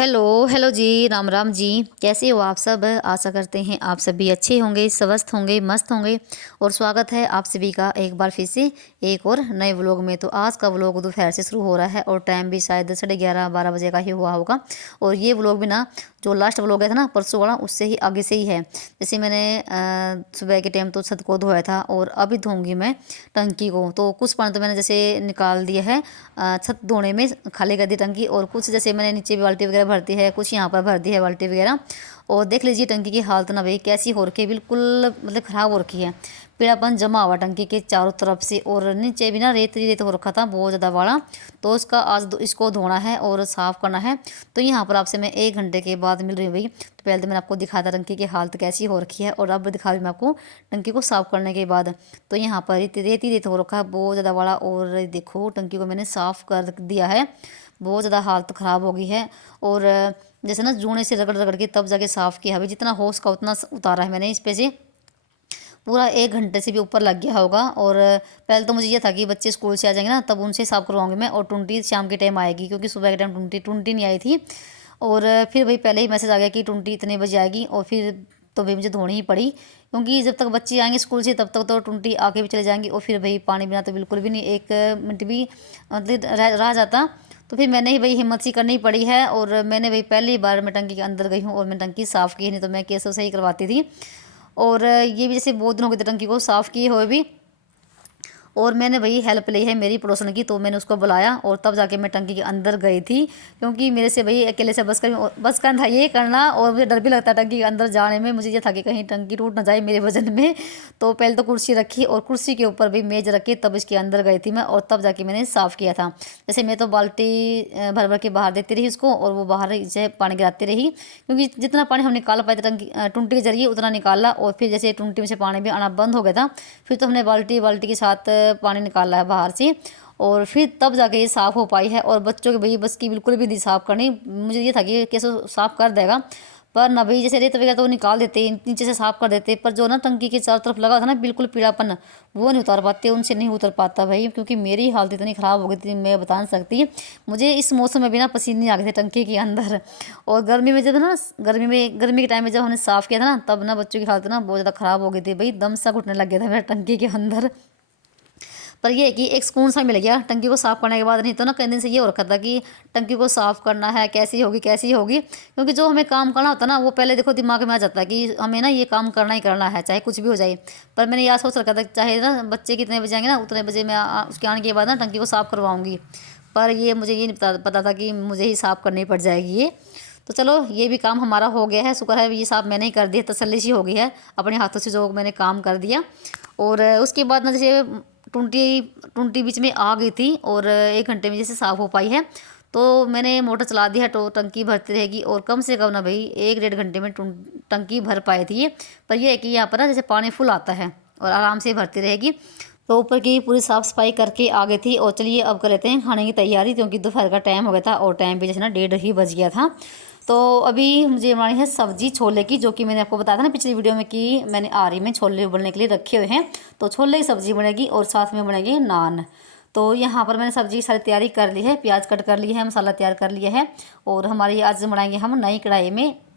Hello hello जी, राम राम जी। कैसे हो आप सब? आशा करते हैं आप सभी अच्छे होंगे, स्वस्थ होंगे, मस्त होंगे। और स्वागत है आप सभी का एक बार फिर से एक और नए व्लॉग में। तो आज का व्लॉग दोपहर से शुरू हो रहा है और टाइम भी शायद 11:30-12 बजे का ही हुआ होगा। और ये व्लॉग भी ना, जो लास्ट व्लॉग है था ना परसों वाला, उससे ही आगे से ही है। जैसे मैंने सुबह के टाइम तो छत को धोया था और अभी धोऊंगी मैं टंकी को। तो कुछ पानी तो मैंने जैसे निकाल दिया है छत धोने में, खाली कर दी टंकी। और कुछ जैसे मैंने नीचे भी बाल्टी वगैरह भरती है, कुछ यहाँ पर भर दी है बाल्टी वगैरह। और देख लीजिए टंकी की हालत ना भाई कैसी हो रखी है, बिल्कुल मतलब ख़राब हो रखी है। पीलापन जमा हुआ टंकी के चारों तरफ से, और नीचे भी ना रेत ही रेत हो रखा था बहुत ज़्यादा बड़ा। तो उसका आज इसको धोना है और साफ़ करना है। तो यहाँ पर आपसे मैं 1 घंटे के बाद मिल रही हूँ भाई। तो पहले तो मैंने आपको दिखाया था टंकी की हालत कैसी हो रखी है, और अब दिखा रही मैं आपको टंकी को साफ़ करने के बाद। तो यहाँ पर रेत ही रेत हो रखा है बहुत ज़्यादा बड़ा। और देखो टंकी को मैंने साफ़ कर दिया है, बहुत ज़्यादा हालत ख़राब हो गई है। और जैसे ना जूने से रगड़ रगड़ के तब जाके साफ़ किया है भाई, जितना हो उसका उतना उतारा है मैंने इस पे से। पूरा 1 घंटे से भी ऊपर लग गया होगा। और पहले तो मुझे ये था कि बच्चे स्कूल से आ जाएंगे ना, तब उनसे साफ़ करवाऊंगी मैं, और टुंटी शाम के टाइम आएगी, क्योंकि सुबह के टाइम टुंटी नहीं आई थी। और फिर भाई पहले ही मैसेज आ गया कि टुंटी इतने बजे आएगी, और फिर तो भाई मुझे धोनी ही पड़ी, क्योंकि जब तक बच्चे आएंगे स्कूल से तब तक तो टुंटी आके भी चले जाएंगी। और फिर भाई पानी बिना तो बिल्कुल भी नहीं 1 मिनट भी मतलब रह जाता। तो फिर मैंने ही भाई हिम्मत सी करनी पड़ी है। और मैंने भाई पहली बार मैं टंकी के अंदर गई हूँ और मैं टंकी साफ़ की, नहीं तो मैं कैसे सही करवाती थी। और ये भी जैसे बहुत दिन हो गए थे टंकी को साफ़ किए हुए भी। और मैंने वही हेल्प ली है मेरी पड़ोसन की, तो मैंने उसको बुलाया और तब जाके मैं टंकी के अंदर गई थी, क्योंकि मेरे से भाई अकेले से बस का था ये करना। और मुझे डर भी लगता टंकी के अंदर जाने में, मुझे ये था कि कहीं टंकी टूट ना जाए मेरे वजन में। तो पहले तो कुर्सी रखी और कुर्सी के ऊपर भी मेज रखी, तब इसके अंदर गई थी मैं, और तब जाके मैंने साफ़ किया था। जैसे मैं तो बाल्टी भर भर के बाहर देती रही उसको, और वो बाहर से पानी गिराती रही, क्योंकि जितना पानी हम निकाल पाए थे टंकी टुंटी के जरिए उतना निकाला। और फिर जैसे टुंटी में से पानी भी आना बंद हो गया था, फिर तो हमने बाल्टी बाल्टी के साथ पानी निकाला है बाहर से, और फिर तब जाके ये साफ़ हो पाई है। और बच्चों के भाई बस की बिल्कुल भी नहीं साफ़ करनी, मुझे ये था कि कैसे साफ़ कर देगा, पर ना भाई जैसे रेत वगैरह तो निकाल देते नीचे से साफ़ कर देते, पर जो ना टंकी के चारों तरफ लगा था ना बिल्कुल पीलापन, वो नहीं उतार पाते, उनसे नहीं उतर पाता भाई। क्योंकि मेरी हालत इतनी ख़राब हो गई थी मैं बता नहीं सकती। मुझे इस मौसम में भी ना पसीने आ गए थे टंकी के अंदर। और गर्मी में जब ना गर्मी के टाइम में जब हमने साफ़ किया था ना, तब ना बच्चों की हालत ना बहुत ज़्यादा ख़राब हो गई थी भाई, दम सा घुटने लग गया था मेरा टंकी के अंदर। पर ये है कि एक सुकून सा मिल गया टंकी को साफ़ करने के बाद। नहीं तो ना कई दिन से ये हो रखा था कि टंकी को साफ़ करना है, कैसी होगी, क्योंकि जो हमें काम करना होता है ना वो पहले देखो दिमाग में आ जाता है कि हमें ना ये काम करना ही करना है, चाहे कुछ भी हो जाए। पर मैंने यह सोच रखा था चाहे ना बच्चे कितने बजे आएंगे ना, उतने बजे मैं उसके आने के बाद ना टंकी को साफ़ करवाऊँगी। पर ये मुझे ये नहीं पता था कि मुझे ही साफ़ करनी पड़ जाएगी ये। तो चलो ये भी काम हमारा हो गया है, शुक्र है ये साफ़ मैंने ही कर दिया, तसल्ली सी हो गई है अपने हाथों से जो मैंने काम कर दिया। और उसके बाद ना जैसे टुंटी टुंटी बीच में आ गई थी, और 1 घंटे में जैसे साफ़ हो पाई है। तो मैंने मोटर चला दी है, तो टंकी भरती रहेगी, और कम से कम ना भाई 1-1.5 घंटे में टंकी भर पाई थी ये। पर यह है कि यहाँ पर ना जैसे पानी फुल आता है और आराम से भरती रहेगी। तो ऊपर की पूरी साफ़ सफाई करके आ गई थी। और चलिए अब कर लेते हैं खाने की तैयारी, क्योंकि दोपहर का टाइम हो गया था और टाइम भी जैसे ना 1:30 बज गया था। तो अभी मुझे बनानी है सब्जी छोले की, जो कि मैंने आपको बताया था ना पिछली वीडियो में कि मैंने आरी में छोले उबलने के लिए रखे हुए हैं। तो छोले की सब्ज़ी बनेगी और साथ में बनेंगे नान। तो यहाँ पर मैंने सब्जी की सारी तैयारी कर ली है, प्याज कट कर लिया है, मसाला तैयार कर लिया है। और हमारी आज बनाएंगे हम नई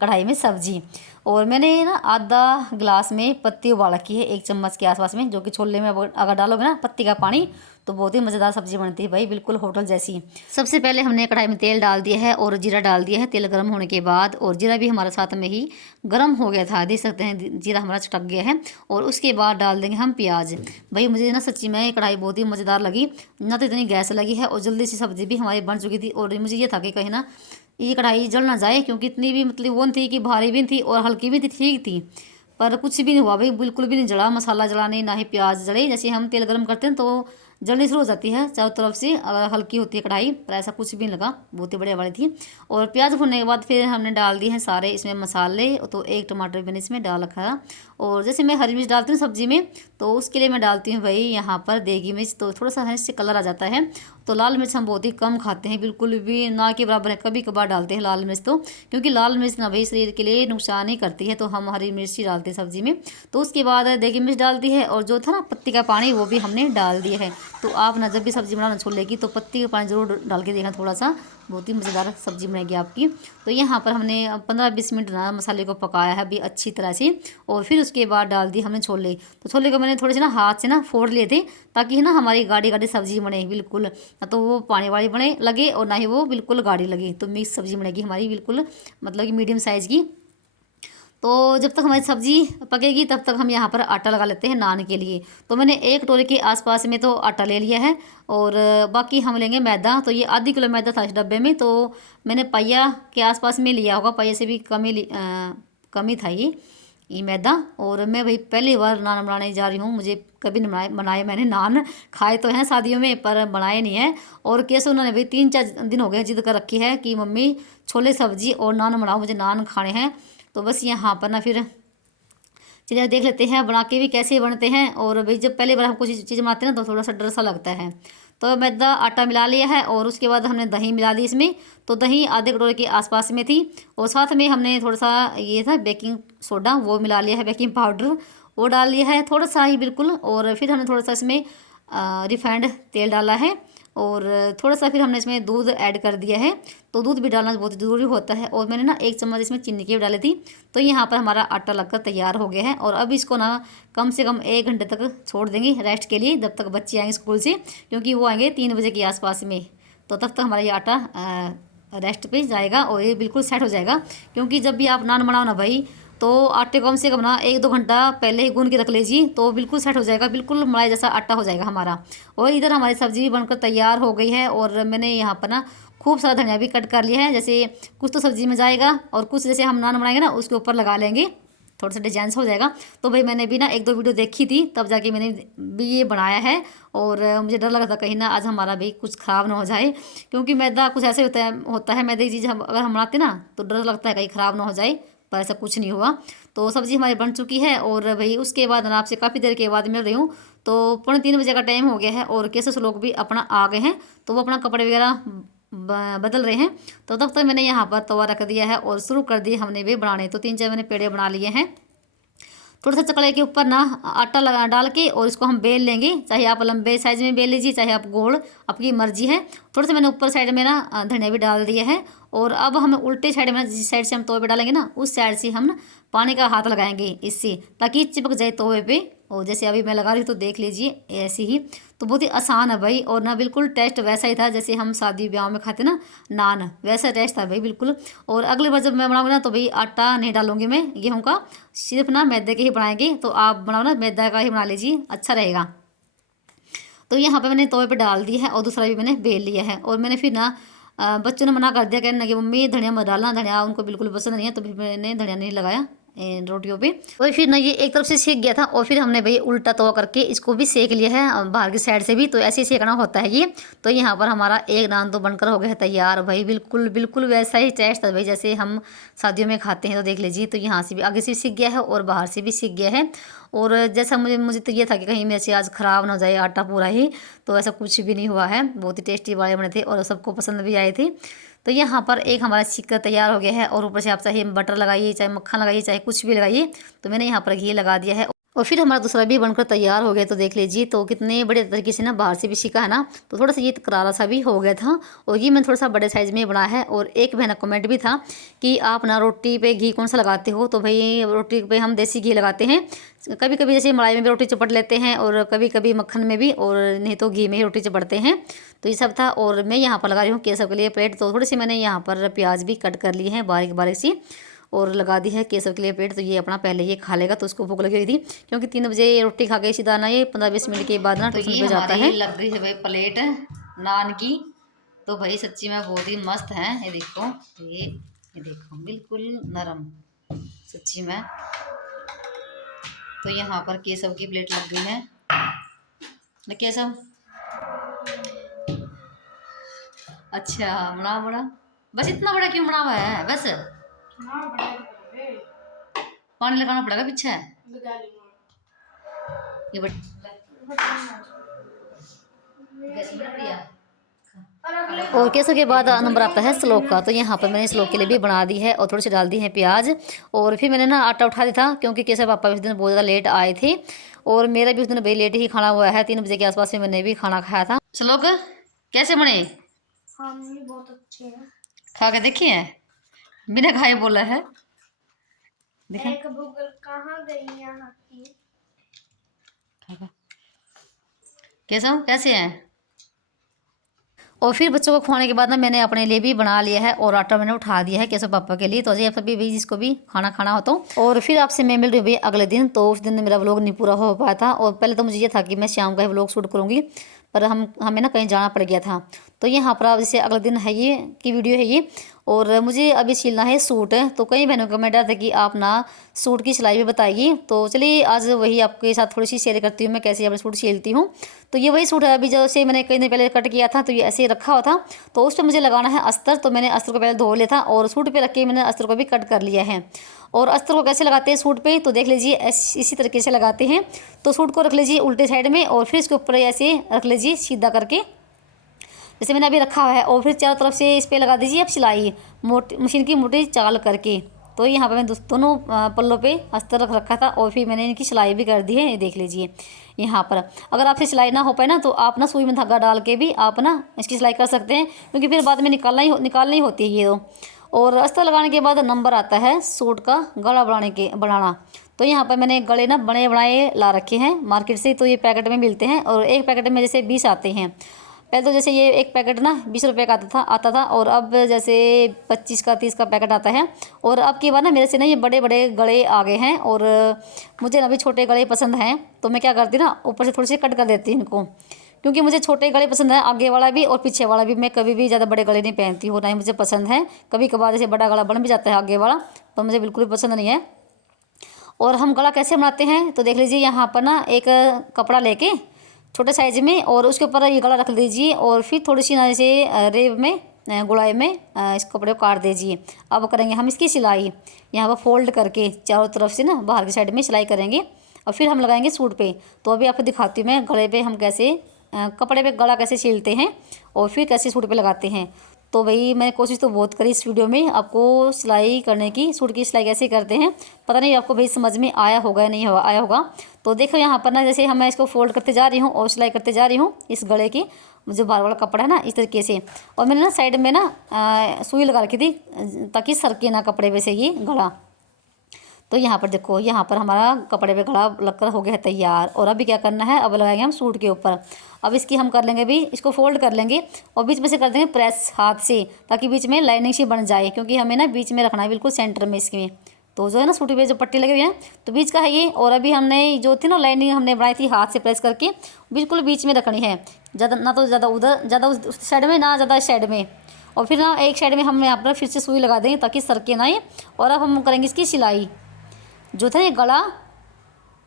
कढ़ाई में सब्जी। और मैंने ना आधा गिलास में पत्ती उबाल रखी है, 1 चम्मच के आसपास में, जो कि छोले में अगर डालोगे ना पत्ती का पानी तो बहुत ही मज़ेदार सब्जी बनती है भाई, बिल्कुल होटल जैसी। सबसे पहले हमने कढ़ाई में तेल डाल दिया है और जीरा डाल दिया है। तेल गर्म होने के बाद, और जीरा भी हमारे साथ में ही गर्म हो गया था, देख सकते हैं जीरा हमारा चटक गया है। और उसके बाद डाल देंगे हम प्याज। भाई मुझे ना सच्ची में ये कढ़ाई बहुत ही मज़ेदार लगी, ना तो इतनी गैस लगी है, और जल्दी से सब्ज़ी भी हमारी बन चुकी थी। और मुझे ये था कि कहीं ना ये कढ़ाई जल ना जाए, क्योंकि इतनी भी मतलब वो थी कि भारी भी थी और हल्की भी थी, ठीक थी। पर कुछ भी नहीं हुआ भाई, बिल्कुल भी नहीं जला, मसाला जला नहीं, ना ही प्याज जले। जैसे हम तेल गर्म करते हैं तो जलनी शुरू हो जाती है चारों तरफ से अगर हल्की होती है कढ़ाई, पर ऐसा कुछ भी नहीं लगा, बहुत ही बढ़िया वाली थी। और प्याज भुनने के बाद फिर हमने डाल दिए हैं सारे इसमें मसाले। तो 1 टमाटर भी मैंने इसमें डाल रखा है। और जैसे मैं हरी मिर्च डालती हूँ सब्जी में, तो उसके लिए मैं डालती हूँ भाई यहाँ पर देगी मिर्च, तो थोड़ा सा इससे कलर आ जाता है। तो लाल मिर्च हम बहुत ही कम खाते हैं, बिल्कुल भी ना के बराबर है, कभी कभार डालते हैं लाल मिर्च। तो क्योंकि लाल मिर्च ना भाई शरीर के लिए नुकसान ही करती है, तो हम हरी मिर्च ही डालते हैं सब्जी में। तो उसके बाद देगी मिर्च डाल दी है, और जो था ना पत्ती का पानी वो भी हमने डाल दिया है। तो आप ना जब भी सब्ज़ी बनाना छोले की तो पत्ती का पानी ज़रूर डाल के देखना थोड़ा सा, बहुत ही मज़ेदार सब्ज़ी बनेगी आपकी। तो यहाँ पर हमने 15-20 मिनट ना मसाले को पकाया है अभी अच्छी तरह से, और फिर उसके बाद डाल दी हमने छोले। तो छोले को मैंने थोड़े से ना हाथ से ना फोड़ लिए थे, ताकि ना हमारी गाढ़ी गाढ़ी सब्ज़ी बने बिल्कुल, ना तो वो पानी वाली बने लगे और ना ही वो बिल्कुल गाढ़ी लगे। तो मिक्स सब्ज़ी बनेगी हमारी बिल्कुल, मतलब कि मीडियम साइज़ की। तो जब तक हमारी सब्ज़ी पकेगी तब तक हम यहाँ पर आटा लगा लेते हैं नान के लिए। तो मैंने 1 कटोरे के आसपास में तो आटा ले लिया है, और बाकी हम लेंगे मैदा। तो ये आधी किलो मैदा था इस डब्बे में, तो मैंने पाइया के आसपास में लिया होगा, पाइया से भी कम ही था ये मैदा। और मैं भाई पहली बार नान बनाने जा रही हूँ, मुझे कभी नहीं बनाए मैंने नान, खाए तो हैं शादियों में पर बनाए नहीं है। और कैसे उन्होंने भाई 3-4 दिन हो गए जिद कर रखी है कि मम्मी छोले सब्जी और नान बनाओ, मुझे नान खाने हैं। तो बस यहाँ पर ना फिर चलिए देख लेते हैं बना के भी कैसे बनते हैं। और भाई जब पहली बार हम कुछ चीज़ बनाते हैं ना तो थोड़ा सा डर सा लगता है। तो मैदा आटा मिला लिया है, और उसके बाद हमने दही मिला दी इसमें। तो दही आधे कटोरे के आसपास में थी, और साथ में हमने थोड़ा सा ये था बेकिंग सोडा वो मिला लिया है, बेकिंग पाउडर वो डाल लिया है थोड़ा सा ही बिल्कुल। और फिर हमने थोड़ा सा इसमें रिफाइंड तेल डाला है, और थोड़ा सा फिर हमने इसमें दूध ऐड कर दिया है। तो दूध भी डालना बहुत ज़रूरी होता है, और मैंने ना 1 चम्मच इसमें चीनी की भी डाली थी। तो यहाँ पर हमारा आटा लगकर तैयार हो गया है, और अब इसको ना कम से कम 1 घंटे तक छोड़ देंगे रेस्ट के लिए, जब तक बच्चे आएंगे स्कूल से, क्योंकि वो आएंगे 3 बजे के आसपास में। तो तब तक हमारा ये आटा रेस्ट पे जाएगा और ये बिल्कुल सेट हो जाएगा। क्योंकि जब भी आप नान बनाओ ना भाई, तो आटे को कम से कम ना 1-2 घंटा पहले ही गूंद के रख लीजिए, तो बिल्कुल सेट हो जाएगा, बिल्कुल मलाई जैसा आटा हो जाएगा हमारा। और इधर हमारी सब्ज़ी भी बनकर तैयार हो गई है, और मैंने यहाँ पर ना खूब सारा धनिया भी कट कर लिया है। जैसे कुछ तो सब्ज़ी में जाएगा, और कुछ जैसे हम नान बनाएंगे ना उसके ऊपर लगा लेंगे, थोड़ा सा डिजाइन हो जाएगा। तो भाई मैंने भी ना 1-2 वीडियो देखी थी, तब जाके मैंने भी ये बनाया है। और मुझे डर लगा था कहीं ना आज हमारा भी कुछ ख़राब ना हो जाए, क्योंकि मैदा कुछ ऐसे होता है मैदे की चीज़ अगर हम बनाते ना तो डर लगता है कहीं ख़राब ना हो जाए, पर ऐसा कुछ नहीं हुआ। तो सब्ज़ी हमारी बन चुकी है, और भाई उसके बाद ना आपसे काफ़ी देर के बाद मिल रही हूँ। तो 2:45 बजे का टाइम हो गया है, और कैसे लोग भी अपना आ गए हैं, तो वो अपना कपड़े वगैरह बदल रहे हैं। तो तब तक मैंने यहाँ पर तवा रख दिया है, और शुरू कर दिए हमने भी बनाने। तो 3-4 मैंने पेड़े बना लिए हैं। थोड़ा सा चकले के ऊपर ना आटा लगा डाल के, और इसको हम बेल लेंगे, चाहे आप लंबे साइज में बेल लीजिए, चाहे आप गोल, आपकी मर्जी है। थोड़ा सा मैंने ऊपर साइड में ना धनिया भी डाल दिया है। और अब हम उल्टे साइड में जिस साइड से हम तवे पे डालेंगे ना उस साइड से हम ना पानी का हाथ लगाएंगे इससे, ताकि चिपक जाए तवे पे। और जैसे अभी मैं लगा रही हूँ तो देख लीजिए ऐसे ही। तो बहुत ही आसान है भाई, और ना बिल्कुल टेस्ट वैसा ही था जैसे हम शादी ब्याह में खाते ना नान, वैसा टेस्ट था भाई बिल्कुल। और अगली बार जब मैं बनाऊँगी ना तो भाई आटा नहीं डालूंगी मैं गेहूँ का, सिर्फ ना मैदे के ही बनाएंगे। तो आप बनाओ ना मैदा का ही बना लीजिए, अच्छा रहेगा। तो यहाँ पे मैंने तवे पे डाल दी है, और दूसरा भी मैंने बेल लिया है। और मैंने फिर ना बच्चों ने मना कर दिया, कहने लगे मम्मी धनिया मत डालना, धनिया उनको बिल्कुल पसंद नहीं है। तो फिर मैंने धनिया नहीं लगाया रोटियों पे। और फिर ना ये एक तरफ से सेक गया था, और फिर हमने भाई उल्टा तवा करके इसको भी सेक लिया है बाहर की साइड से भी। तो ऐसे ही सेकना होता है ये। तो यहाँ पर हमारा एक नान तो बनकर हो गया है तैयार भाई, बिल्कुल बिल्कुल वैसा ही टेस्ट था भाई जैसे हम शादियों में खाते हैं। तो देख लीजिए, तो यहाँ से भी आगे से भी सीख गया है और बाहर से भी सीख गया है। और जैसा मुझे मुझे तो ये था कि कहीं मेरे से आज ख़राब ना हो जाए आटा पूरा ही, तो ऐसा कुछ भी नहीं हुआ है। बहुत ही टेस्टी वाले बने थे, और सबको पसंद भी आए थे। तो यहाँ पर एक हमारा सिक्का तैयार हो गया है, और ऊपर से आप चाहे बटर लगाइए, चाहे मक्खन लगाइए, चाहे कुछ भी लगाइए। तो मैंने यहाँ पर घी लगा दिया है, और फिर हमारा दूसरा भी बनकर तैयार हो गया। तो देख लीजिए, तो कितने बड़े तरीके से ना बाहर से भी सिका है ना, तो थोड़ा सा ये करारा सा भी हो गया था। और ये मैंने थोड़ा सा बड़े साइज़ में बनाया है। और एक बहन का कमेंट भी था कि आप ना रोटी पे घी कौन सा लगाते हो, तो भाई रोटी पे हम देसी घी लगाते हैं। कभी कभी जैसे मलाई में भी रोटी चपट लेते हैं, और कभी कभी मक्खन में भी, और नहीं तो घी में ही रोटी चपटते हैं। तो ये सब था। और मैं यहाँ पर लगा रही हूँ केसव के लिए प्लेट। तो थोड़ी सी मैंने यहाँ पर प्याज भी कट कर ली है बारीक बारीक सी, और लगा दी है केसव के लिए प्लेट। तो ये अपना पहले ये खा लेगा, तो उसको भूख लगी हुई थी, क्योंकि 3 बजे रोटी खा के सीधा ना ये 15-20 मिनट के बाद ना ट्यूशन पे जाता है। लग गई है भाई प्लेट नान की। तो भाई सच्ची में बहुत ही मस्त है। ये देखो, ये देखो बिल्कुल नरम सच्ची में। तो यहाँ पर केसव की प्लेट लग गई है। केसव अच्छा बना बड़ा, बस इतना बड़ा क्यों बना हुआ है? बस पानी लगाना पड़ेगा पीछे। ये गैस में रख दिया। और केसर के बाद नंबर आता है श्लोक का। तो यहाँ पर मैंने श्लोक के लिए भी बना दी है और थोड़ी सी डाल दी है प्याज। और फिर मैंने ना आटा उठा दिया था क्योंकि केसर पापा उस दिन बहुत ज़्यादा लेट आए थे और मेरा भी उस दिन भाई लेट ही खाना हुआ है। 3 बजे के आसपास में मैंने भी खाना खाया था। श्लोक कैसे बने? हाँ मम्मी बहुत अच्छे हैं। खा के देखिए हैं, बिना खाए बोला है। एक गूगल कहाँ गई यहाँ की? कैसे हैं? और फिर बच्चों को खुआने के बाद ना मैंने अपने लिए भी बना लिया है और आटा मैंने उठा दिया है केसर पापा के लिए। तो अजय सभी भी जिसको भी खाना खाना हो तो। और फिर आपसे मैं मिल रही हूँ अगले दिन। तो उस दिन मेरा व्लॉग नहीं पूरा हो पाया था और पहले तो मुझे ये था कि मैं शाम का ही व्लॉग शूट करूँगी, पर हमें ना कहीं जाना पड़ गया था। तो यहाँ पर आप जैसे अगले दिन है ये की वीडियो है ये। और मुझे अभी सिलना है सूट। तो कई बहनों का कमेंट आता है कि आप ना सूट की सिलाई भी बताइए। तो चलिए आज वही आपके साथ थोड़ी सी शेयर करती हूँ मैं कैसे अपने सूट सिलती हूँ। तो ये वही सूट है अभी जैसे मैंने कई दिन पहले कट किया था, तो ये ऐसे ही रखा हुआ था। तो उस पर मुझे लगाना है अस्तर। तो मैंने अस्तर को पहले धो लिया था और सूट पे रख के मैंने अस्तर को भी कट कर लिया है। और अस्तर को कैसे लगाते हैं सूट पे तो देख लीजिए, इसी तरीके से लगाते हैं। तो सूट को रख लीजिए उल्टे साइड में और फिर इसके ऊपर ऐसे रख लीजिए सीधा करके, जैसे मैंने अभी रखा हुआ है। और फिर चारों तरफ से इस पर लगा दीजिए आप सिलाई मोटी मशीन की मोटी चाल करके। तो यहाँ पर मैं दोनों पल्लों पे अस्तर रख रखा था और फिर मैंने इनकी सिलाई भी कर दी है। ये देख लीजिए यहाँ पर। अगर आपसे सिलाई ना हो पाए ना तो आप ना सुई में धागा डाल के भी आप ना इसकी सिलाई कर सकते हैं, क्योंकि फिर बाद में निकालनी होती है ये तो। और अस्तर लगाने के बाद नंबर आता है सूट का गला बनाना। तो यहाँ पर मैंने गले ना बने बनाए ला रखे हैं मार्केट से। तो ये पैकेट में मिलते हैं और एक पैकेट में जैसे 20 आते हैं। पहले तो जैसे ये एक पैकेट ना 20 रुपये का आता था और अब जैसे 25 का 30 का पैकेट आता है। और अब की बार ना मेरे से ना ये बड़े बड़े गले आ गए हैं और मुझे ना भी छोटे गले पसंद हैं। तो मैं क्या करती ना ऊपर से थोड़ी सी कट कर देती हूँ इनको, क्योंकि मुझे छोटे गले पसंद है, आगे वाला भी और पीछे वाला भी। मैं कभी भी ज़्यादा बड़े गले नहीं पहनती हूँ, ना ही मुझे पसंद है। कभी कभार जैसे बड़ा गला बन भी जाता है आगे वाला, तो मुझे बिल्कुल भी पसंद नहीं है। और हम गला कैसे बनाते हैं तो देख लीजिए यहाँ पर ना एक कपड़ा लेके छोटे साइज में और उसके ऊपर ये गला रख दीजिए और फिर थोड़ी सी ना जैसे रेब में गुड़ाई में इस कपड़े को काट दीजिए। अब करेंगे हम इसकी सिलाई यहाँ पर फोल्ड करके चारों तरफ से ना बाहर की साइड में सिलाई करेंगे और फिर हम लगाएंगे सूट पे। तो अभी आपको दिखाती हूँ मैं गले पे हम कैसे कपड़े पे गला कैसे सिलते हैं और फिर कैसे सूट पे लगाते हैं। तो भाई मैंने कोशिश तो बहुत करी इस वीडियो में आपको सिलाई करने की, सूट की सिलाई कैसे करते हैं। पता नहीं आपको भाई समझ में आया होगा या नहीं आया होगा। तो देखो यहाँ पर ना जैसे मैं इसको फोल्ड करते जा रही हूँ और सिलाई करते जा रही हूँ इस गले की, जो बाहर वाला कपड़ा है ना इस तरीके से। और मैंने ना साइड में ना सुई लगा रखी थी ताकि सरके ना कपड़े पे से ये गला। तो यहाँ पर देखो यहाँ पर हमारा कपड़े पे गला लगकर हो गया है तैयार। और अभी क्या करना है, अब लगाएंगे हम सूट के ऊपर। अब इसकी हम कर लेंगे भी, इसको फोल्ड कर लेंगे और बीच में से कर देंगे प्रेस हाथ से, ताकि बीच में लाइनिंग सी बन जाए, क्योंकि हमें ना बीच में रखना है बिल्कुल सेंटर में इसमें। तो जो है ना सूट पे जो पट्टी लगी हुई है तो बीच का है ये। और अभी हमने जो थी ना लाइनिंग हमने बनाई थी हाथ से प्रेस करके, बिल्कुल बीच में रखनी है। ज़्यादा ना तो ज़्यादा उधर, ज़्यादा उस साइड में ना ज़्यादा इस साइड में। और फिर ना एक साइड में हम यहाँ पर फिर से सुई लगा देंगे ताकि सरके ना ये। और अब हम करेंगे इसकी सिलाई। जो था ये गला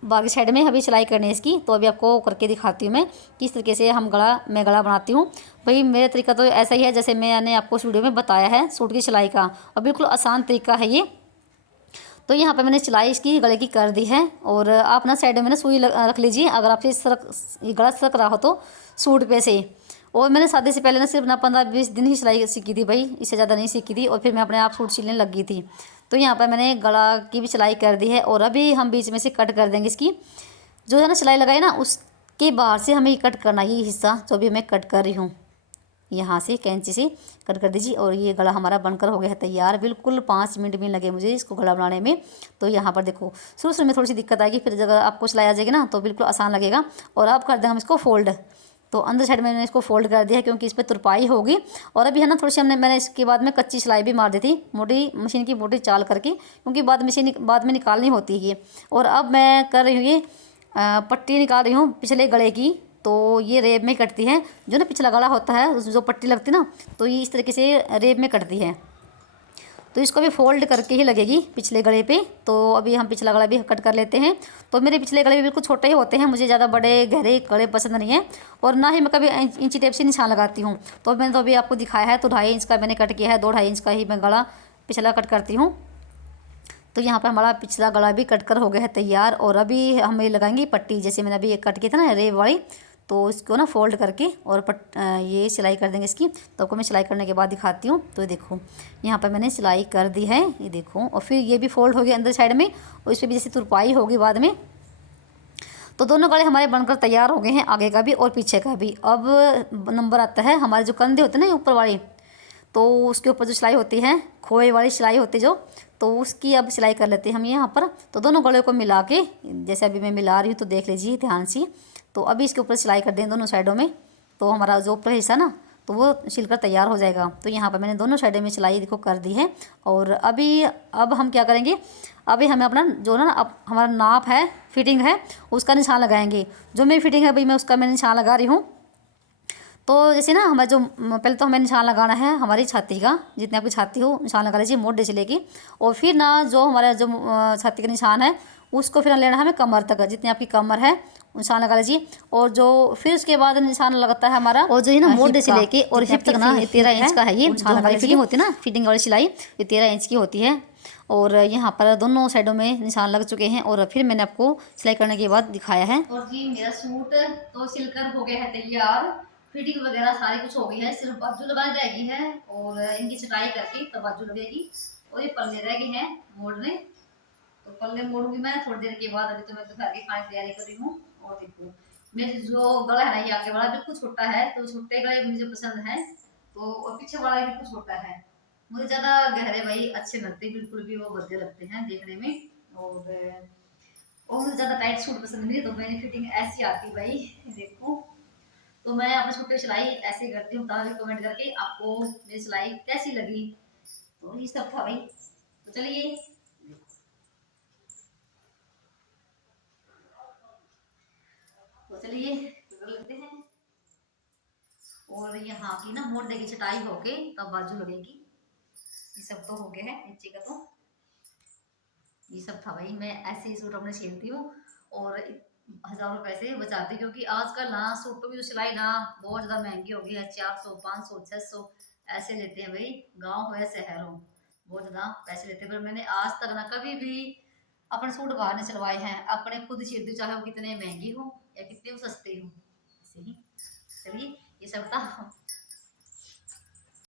बाकी साइड में अभी सिलाई करनी है इसकी। तो अभी आपको करके दिखाती हूँ मैं किस तरीके से मैं गला बनाती हूँ। भाई मेरा तरीका तो ऐसा ही है जैसे मैंने आपको इस वीडियो में बताया है सूट की सिलाई का, और बिल्कुल आसान तरीका है ये। तो यहाँ पे मैंने सिलाई इसकी गले की कर दी है। और आप ना साइड में ना सुई रख लीजिए अगर आपसे ये गला सरक रहा हो तो सूट पे से। और मैंने शादी से पहले ना सिर्फ ना 15-20 दिन ही सिलाई सीखी थी भाई, इससे ज़्यादा नहीं सीखी थी। और फिर मैं अपने आप सूट सिलने लग गई थी। तो यहाँ पर मैंने गला की भी सिलाई कर दी है और अभी हम बीच में से कट कर देंगे इसकी। जो है ना सिलाई लगाई ना उसके बाहर से हमें कट करना है ये हिस्सा, जो अभी मैं कट कर रही हूँ यहाँ से कैंची से कट कर दीजिए। और ये गला हमारा बनकर हो गया है तैयार। बिल्कुल 5 मिनट भी लगे मुझे इसको गला बनाने में। तो यहाँ पर देखो शुरू में थोड़ी सी दिक्कत आएगी, फिर जब आपको सिलाई आ जाएगी ना तो बिल्कुल आसान लगेगा। और अब कर दें हम इसको फोल्ड। तो अंदर साइड में मैंने इसको फोल्ड कर दिया है क्योंकि इस पर तुरपाई होगी। और अभी है ना थोड़ी सी मैंने इसके बाद में कच्ची सिलाई भी मार दी थी मोटी मशीन की मोटी चाल करके, क्योंकि बाद में निकालनी होती है ये। और अब मैं कर रही हूँ ये पट्टी निकाल रही हूँ पिछले गले की। तो ये रेब में कटती है, जो ना पिछला गला होता है उसमें जो पट्टी लगती है ना, तो ये इस तरीके से रेब में कटती है। तो इसको भी फोल्ड करके ही लगेगी पिछले गले पे। तो अभी हम पिछला गला भी कट कर लेते हैं। तो मेरे पिछले गले भी बिल्कुल छोटे ही होते हैं, मुझे ज़्यादा बड़े गहरे गले पसंद नहीं है। और ना ही मैं कभी इंची टेप से निशान लगाती हूँ। तो मैंने तो अभी आपको दिखाया है, तो 2.5 इंच का मैंने कट किया है, 2-2.5 इंच का ही मैं गला पिछला कट करती हूँ। तो यहाँ पर हमारा पिछला गला भी कट कर हो गया है तैयार। और अभी हम ये लगाएंगे पट्टी, जैसे मैंने अभी एक कट किया था ना रेब वाली, तो इसको ना फोल्ड करके और ये सिलाई कर देंगे इसकी। तो आपको मैं सिलाई करने के बाद दिखाती हूँ। तो ये देखो यहाँ पर मैंने सिलाई कर दी है, ये देखो। और फिर ये भी फोल्ड हो गया अंदर साइड में, और इस पर भी जैसे तुरपाई होगी बाद में। तो दोनों गले हमारे बनकर तैयार हो गए हैं, आगे का भी और पीछे का भी। अब नंबर आता है हमारे जो कंधे होते हैं ना ऊपर वाले, तो उसके ऊपर जो सिलाई होती है, खोए वाली सिलाई होती है जो, तो उसकी अब सिलाई कर लेते हैं हम यहाँ पर। तो दोनों गले को मिला के जैसे अभी मैं मिला रही हूँ, तो देख लीजिए ध्यान से। तो अभी इसके ऊपर सिलाई कर दें दोनों साइडों में, तो हमारा जो ऊपर हिस्सा ना तो वो सिलकर तैयार हो जाएगा। तो यहाँ पर मैंने दोनों साइडों में सिलाई देखो कर दी है। और अब हम क्या करेंगे, अभी हमें अपना जो ना अब हमारा नाप है, फिटिंग है, उसका निशान लगाएंगे। जो मेरी फिटिंग है भाई मैं उसका मैं निशान लगा रही हूँ। तो जैसे ना हमारा जो पहले तो हमें निशान लगाना है हमारी छाती का, जितनी आपकी छाती हो निशान लगा लीजिए मोटे से लेके। और फिर ना जो हमारा जो छाती का निशान है उसको फिर लेना है हमें कमर तक, जितनी आपकी कमर है निशान लगा लीजिए। और जो फिर उसके बाद निशान लगता है हमारा, और जो है ना मोटे से लेके और हिप तक ना 13 इंच का है ये जो हमारी फिटिंग होती है ना, फिटिंग वाली सिलाई ये 13 इंच की होती है। और यहाँ पर दोनों साइडों में निशान लग चुके हैं, और फिर मैंने आपको सिलाई करने के बाद दिखाया है। और जी मेरा सूट तो सिलकर हो गया है तैयार, फिटिंग वगैरह सारी कुछ हो गई है, सिर्फ बाजू लगानी रह गई है। और इनकी छटाई करके तब बाजू लगेगी। और ये पल्ले रह गए हैं मोड़ने, तो पल्ले मोड़ूंगी मैं थोड़ी देर के बाद। अभी तो मैं दोपहर की खाने की तैयारी कर रही हूँ। और देखो मेरे जो गला है ना ये आगे वाला बिल्कुल छोटा है, तो छोटे गले मुझे पसंद है। तो और पीछे वाला बिल्कुल छोटा है, मुझे ज़्यादा गहरे भाई अच्छे लगते, बिल्कुल भी वो भद्दे लगते हैं देखने में। और मुझे ज़्यादा टाइट सूट पसंद नहीं, तो मेरी फिटिंग ऐसी आती भाई देखो। तो मैं अपने सूट पे सिलाई ऐसे करती हूँ, ताकि कमेंट करके आपको मेरी सिलाई कैसी लगी। तो ये सब था भाई। तो चलिए कर लेते हैं। और यहाँ की ना मोटे की छटाई होके तब बाजू लगेगी। ये सब तो हो गया है नीचे का। तो ये सब था भाई, मैं ऐसे ही सूट अपने सिलती हूँ और हज़ारों पैसे बचाती हूँ, क्योंकि आजकल ना सूटों की जो सिलाई ना बहुत ज़्यादा महंगी हो गई है। 400 500 600 ऐसे लेते हैं भाई, गांव हो या शहर हो, बहुत ज़्यादा पैसे लेते हैं। पर मैंने आज तक ना कभी भी अपने सूट बाहर नहीं सिलवाए हैं, अपने खुद सिलती हूँ, चाहे वो कितने महंगी हो या कितने वो सस्ते हो। ऐसे ही चलिए ये सब था।